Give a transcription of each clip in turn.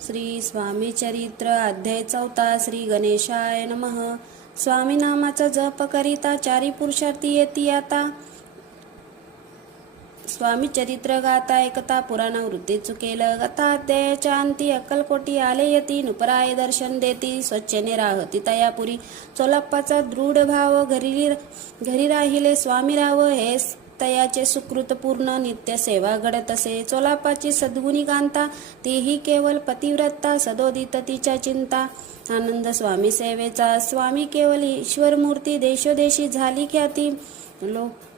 श्री स्वामी चरित्र अध्याय 4 श्री गणेशाय नमः। स्वामी नामाचा जप करिता चारी पुरुषार्थी येती आता। स्वामी चरित्र गाता ऐकता पुराण वृत्ती चुकेल गता अध्यायाच्या अंती अक्कलकोटी आले यती नुपराय दर्शन देती स्वच्छने राहती तयापुरी चोलाप्पाचा दृढ भाव घरी राहिले स्वामी राव हे तयाचे सुकृत पूर्ण नित्य सेवा घडत असे चोलाप्पाची सद्गुणी कांता तेही केवळ पतिव्रता सदोदित तिच्या चिंता आनंद स्वामी सेवेचा स्वामी केवळ ईश्वर मूर्ती देशोदेशी झाली ख्याती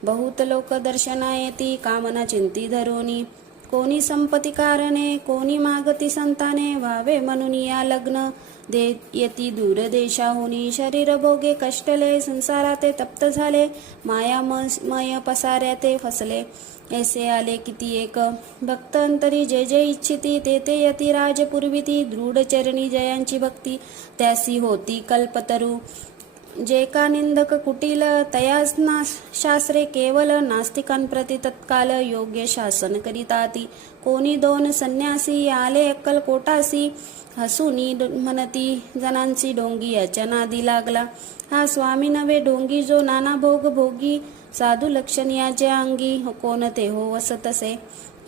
बहुत लोक दर्शना येती कामना चिंती धरोनी कोणी संपत्ती कारणे कोणी मागती संताने व्हावे म्हणून या लग्न येती दूर देशाहुनी शरीर भोगे कष्टले संसाराते तप्त झाले मायामय पसाऱ्याते फसले ऐसे आले किती एक भक्त अंतरी जे जे इच्छिती ते यती राजपूर्विती दृढ चरणी जयांची भक्ती त्यासी होती कल्पतरू जे का निंदक कुटील तयासना शास्त्रे केवल नास्तिकांप्रती तत्काल योग्य शासन करीताती कोणी दोन संन्यासी आले अक्कलकोटासी हसूनी म्हणती जनांची डोंगी याच्या नादी लागला हा स्वामी नवे डोंगी जो नाना भोग भोगी साधू लक्षण याच्या अंगी कोणते हो वसतसे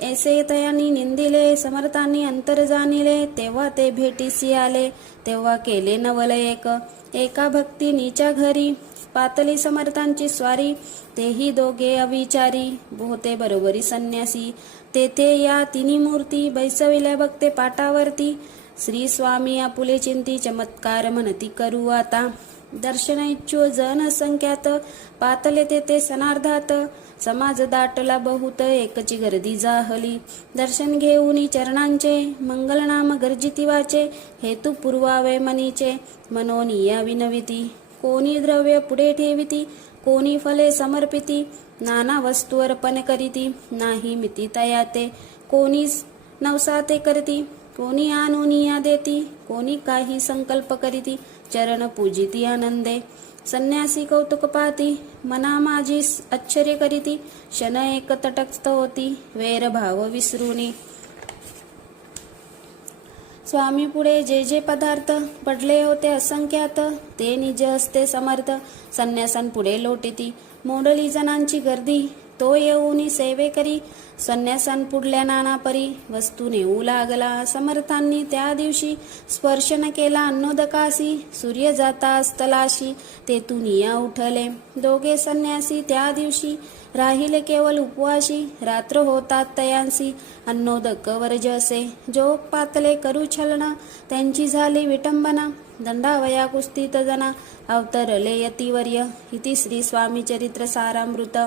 ऐसे तयानी निंदिले समर्थांनी अंतर जाणिले तेव्हा ते भेटीसी आले तेव्हा केले नवल एका भक्तिनीच्या घरी पातली समर्थांची स्वारी तेही दोघे अविचारी बोहते बरोबरी संन्यासी तेथे या तिन्ही मूर्ती बैसविल्या भक्ते पाटावरती श्री स्वामी आपुले चिंती चमत्कार म्हणती करू आता दर्शन इच्छू जन संख्यात पातले तेथे सनार्धात समाज दाटला बहुत एकची गर्दी जाहली दर्शन घेऊनी चरणांचे मंगलनाम गर्जिती वाचे हेतू पुरवावे मनीचे मनोनिया विनविती कोणी द्रव्य पुढे ठेविती कोणी फले समर्पिती नाना वस्तू अर्पण करीती नाही मिती तयाते कोणी नवसाते करती कोणी आणुनिया देती कोणी काही संकल्प करीती चरण पूजिती आनंदे संन्यासी कौतुक पाती मना माझी आश्चर्य करीती क्षण एक तटस्थ होती वैर भाव विसरूनी स्वामी पुढे जे जे पदार्थ पडले होते असंख्यात ते निज असते समर्थ संन्यासांपुढे लोटीती मोडली जनांची गर्दी तो येऊनी सेवे करी संन्यासांपुढल्या नाना परी वस्तू नेऊ लागला समर्थांनी त्या दिवशी स्पर्श न केला अन्नोदकासी सूर्य जाता अस्तलाशी तेथून या उठले दोघे संन्यासी त्या दिवशी राहिले केवळ उपवाशी रात्र होतात तयांसी अन्नोदक वर्जसे जो पातले करू छलना त्यांची झाली विटंबना दंडावया कुस्तीत जना अवतरले यतिवर्य इति श्री स्वामी चरित्र सारामृत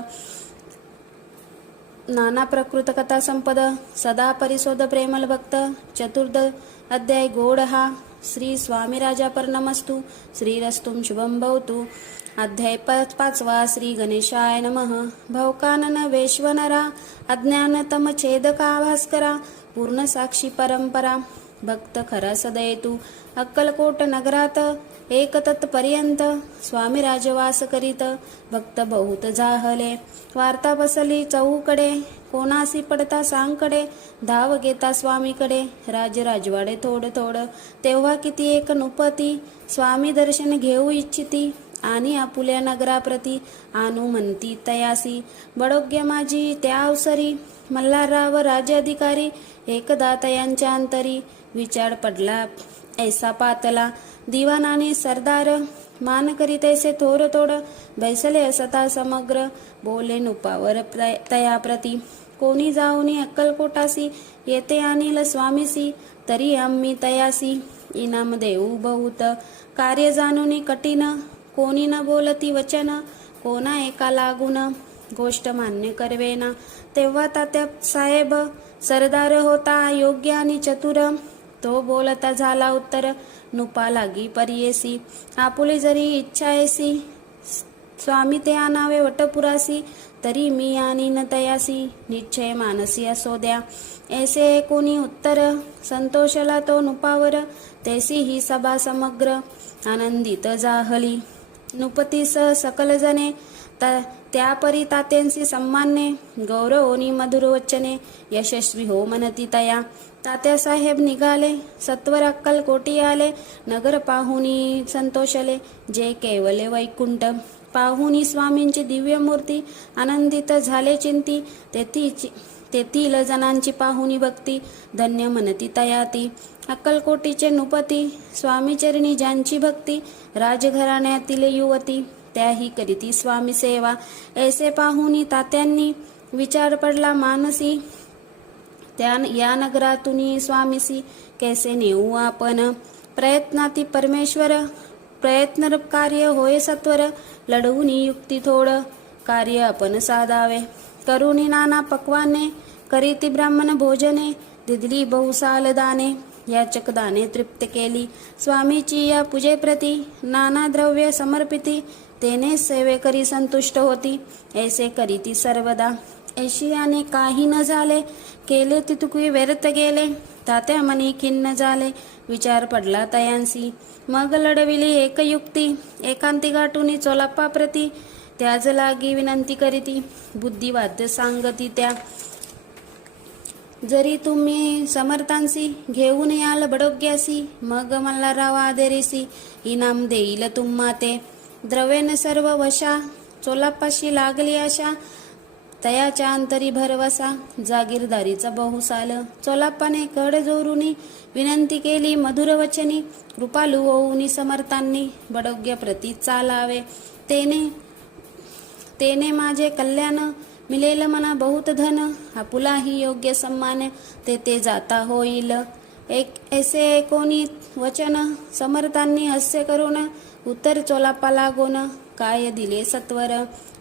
नाना प्रकृत कथा संपद सदा परिशोध प्रेमल भक्त चतुर्थ अध्याय गोड हा श्री स्वामी राजापर नमस्तु श्रीरस्तुम शुभम भवतु अध्याय 5 श्री गणेशाय नमः भवकानन वैश्वनरा अज्ञानतम छेदका भास्करा पूर्ण साक्षी परंपरा भक्त खरा सदयतु अक्कलकोट नगरात एक तत्पर्यंत स्वामी राजवास करीत भक्त बहुत जाहले वार्ता बसली चौकडे कोणासी पडता सांगकडे धाव घेता स्वामीकडे राजवाडे थोड तेव्हा किती एक नुपती स्वामी दर्शन घेऊ इच्छिती आणि आपुल्या नगराप्रती आणू म्हणती तयासी बडोग्य माझी त्या अवसरी मल्हारराव राज्याधिकारी एकदा तयांच्या अंतरी विचार पडला ऐसा पातला दिवानाने सरदार मान करीत ऐसे थोड बैसले असता समग्र बोले नुपावर तयाप्रती कोणी जाऊनी अक्कलकोटासी येते आणील स्वामीसी तरी आम्ही तयासी इनाम देऊ बहुत कार्य जाणूनी कठीण कोणी न बोलती वचन कोणा एका लागून गोष्ट मान्य करवेना तेव्हा तात्या साहेब सरदार होता योग्य आणि चतुर तो बोलता झाला उत्तर नुपा लागी परियेसी आपुले जरी इच्छा ऐसी स्वामी ते आणावे वटपुरासी तरी मी आणि न तयासी निश्चय मानसी असो द्या ऐसे कोणी उत्तर संतोषला तो नुपावर तैसी ही सभा समग्र आनंदित जाहली नुपतीस सकल जने त्यापरी तात्यांसी सन्मानने गौरवोनी मधुर वचने यशस्वी हो म्हणती तया. तात्यासाहेब निघाले सत्वर अक्कलकोटी आले. नगर पाहुनी संतोषले जे केवले वैकुंठ. पाहुनी स्वामींची दिव्य मूर्ती आनंदित झाले चिंती. तेथील जनांची पाहुनी भक्ती धन्य म्हणती तया ती. अक्कलकोटीचे नृपती स्वामी चरणी ज्यांची भक्ती. राजघराण्यातील युवती त्याही करीती स्वामी सेवा. ऐसे पाहुनी तात्यांनी विचार पडला मानसी. या नगरातून स्वामीसी कैसे नेऊ आपण. प्रयत्नाती परमेश्वर प्रयत्न कार्य होय सत्वर. लढवून युक्ती थोड कार्य आपण साधावे. करुणी नाना पक्वाने करीती ब्राह्मण भोजने. दिदली बहुसाल दाने याचक दाने तृप्त केली. स्वामीची या पूजेप्रती नाना द्रव्य समर्पिती. तेने सेवे करी संतुष्ट होती ऐसे करीती सर्वदा. ऐशियाने काही न झाले केले तितुकी व्यर्थ गेले. तात्या मनी खिन्न झाले विचार पडला तयांसी. मग लढविली एक युक्ती एकांती गाठुनी चोलाप्पा प्रती. त्याज लागी विनंती करीती बुद्धिवाद्य सांगती त्या. जरी तुम्ही समर्थांसी घेऊन याल बडोग्यासी. मग मल्हारराव आदेरीसी इनाम देईल तुम्हा ते. द्रवेन सर्व वशा चोलाप्पाशी लागली आशा. तयाच्या अंतरी भरवसा जागीरदारीचा बहुसाल. चोलाप्पाने कड जोरुनी विनंती केली मधुर वचनी. कृपालू होऊनी समर्थांनी बडोग्या प्रती चालावे. तेने माझे कल्याण मिळेल मना बहुत धन. आपुलाही योग्य सन्मान ते जाता होईल. ऐसे कोणी वचन समर्थांनी हास्य करून. उत्तर चोलाप्पा लागोन काय दिले सत्वर.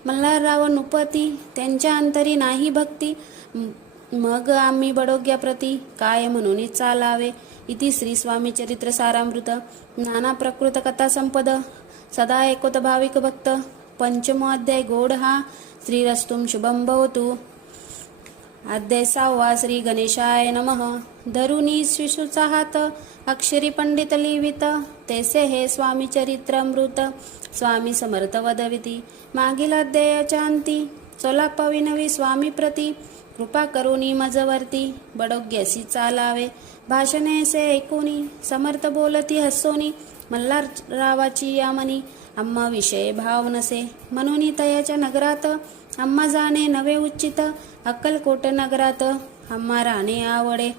मल्हारराव नृपती त्यांच्या अंतरी नाही भक्ती. मग आम्ही बडोग्या प्रती काय म्हणून चालावे. इति श्री स्वामी चरित्र सारामृत नाना प्रकृत कथा संपद सदा ऐकोत भाविक भक्त. पंचमो अध्याय गोड हा. श्रीरस्तुम शुभम भवतु. अध्याय 6 श्री गणेशाय नमः. धरुनी शिशुचा हात अक्षरी पंडित लिहिवित. तैसे हे स्वामी चरित्रामृत स्वामी समर्थ वदविती. मागील अध्यायाच्या अंती चोलाप्पा विनवी स्वामी प्रती. कृपा करुनी मजवर्ती बडोग्यासी चालावे. भाषणे से ऐकुनी समर्थ बोलती हसोनी. मल्हाररावाची यामनी आम्हा विषय भाव नसे. म्हणून तयाच्या नगरात आम्हा जाणे नवे उचित. अक्कलकोट नगरात आम्हा राहणे आवडे.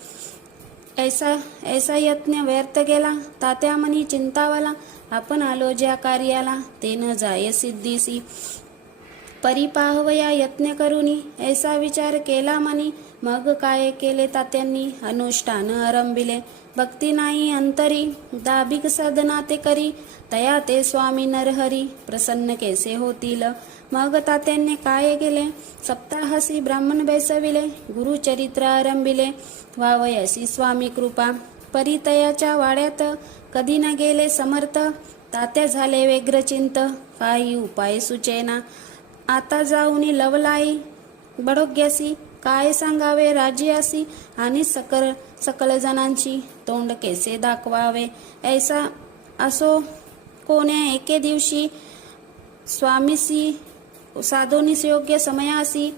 ऐसा यत्न व्यर्थ गेला तात्या मनी चिंतावाला. आपण आलो ज्या कार्याला ते न जाय सिद्धीसी. परिपाहवया यत्न करुनी ऐसा विचार केला मनी. मग काय केले तात्यांनी अनुष्ठान आरंभिले. भक्ती नाही अंतरी दाभिक साधना ते करी. तया ते स्वामी नरहरी प्रसन्न कैसे होतील. मग तात्यांनी काय केले सप्ताहासी ब्राह्मण बैसविले. गुरुचरित्र आरंभिले व्हावयासी स्वामी कृपा. परितयाच्या वाड्यात कधी न गेले समर्थ. तात्या झाले व्यग्रचिंत काही उपाय सुचेना. आता जाऊनी लवलाई बडोग्यासी. काय सांगावे राज्यासी आणि सकल जणांची तोंड कैसे दाखवावे. ऐसा असो कोण्या एके दिवशी स्वामीसी साधोनीस योग्य समयासी.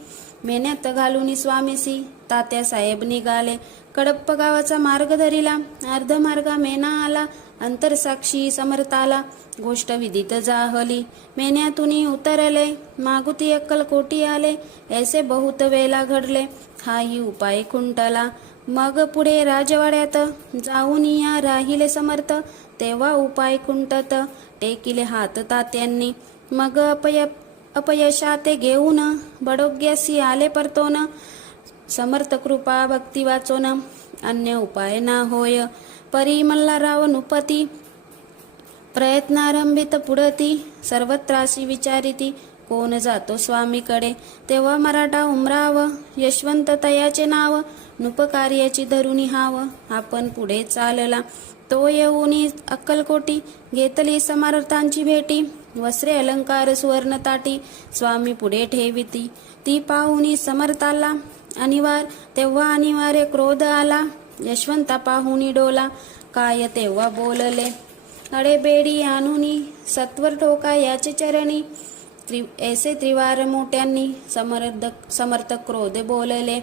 मेहनत घालूनी स्वामीसी तात्या साहेब निघाले. कडप्प गावाचा मार्ग धरिला. अर्ध मार्गा मेना आला. अंतरसाक्षी समर्थाला गोष्ट विदित जाहली. मेन्यातून उतरले मागुती अक्कलकोटी आले. ऐसे बहुत वेळा घडले हाही उपाय खुंटला. मग पुढे राजवाड्यात जाऊन या राहिले समर्थ. तेव्हा उपाय खुंटत टेकिले हात तात्यांनी. मग अपयशा ते घेऊन बडोग्यासी आले परतोन. समर्थ कृपा भक्ती वाचोन अन्य उपाय ना होय. परी मल्हारराव नृपती प्रयत्नारंभित पुढती. सर्वत्राशी विचारिती कोण जातो स्वामीकडे. तेव्हा मराठा उमराव यशवंत तयाचे नाव. नृपकार्याची धरुणी हाव आपण पुढे चालला. तो येऊनी अक्कलकोटी घेतली समर्थांची भेटी. वस्त्रे अलंकार सुवर्ण ताटी स्वामी पुढे ठेविती. ती पाहुनी समर्थाला तेव्हा अनिवार्य क्रोध आला. यशवंता पाहुनी डोला काय तेव्हा बोलले. अडे बेडी आणुनी सत्वर ठोका याचे चरणी. ऐसे त्रिवार मोठ्यांनी समर्थ क्रोध बोलले.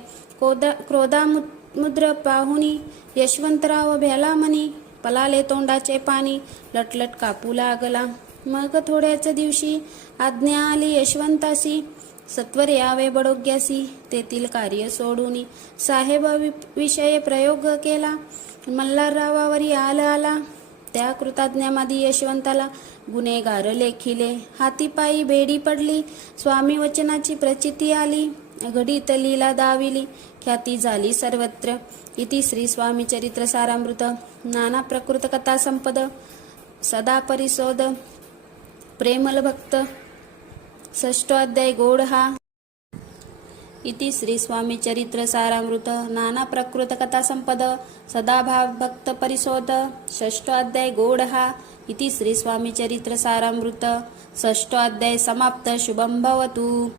क्रोधामुद्र पाहुनी यशवंतराव भ्याला मनी. पलाले तोंडाचे पाणी, लटलट कापू लागला. मग थोड्याच दिवशी आज्ञा आली यशवंतासी, सत्वर यावे बडोग्यासी. तेथील कार्य सोडून साहेब विषय प्रयोग केला. मल्हाररावावरी आला. त्या कृतज्ञामादी यशवंताला गुन्हेगार लेखिले. हातीपायी बेडी पडली. स्वामी वचनाची प्रचिती आली. घडीत लीला दाविली. ख्याती झाली सर्वत्र. इति श्री स्वामी चरित्र सारामृत नाना प्रकृत कथा संपद सदा परिशोध प्रेमल भक्त. षष्ठो अध्याय गोड हा. इति श्री स्वामी चरित्र सारामृत नाना प्रकृत कथा संपद सदा भाव भक्त परिशोध. षष्ठो अध्याय गोड हा. इति श्री स्वामी चरित्र सारामृत षष्ठो अध्याय समाप्त. शुभम भवतु.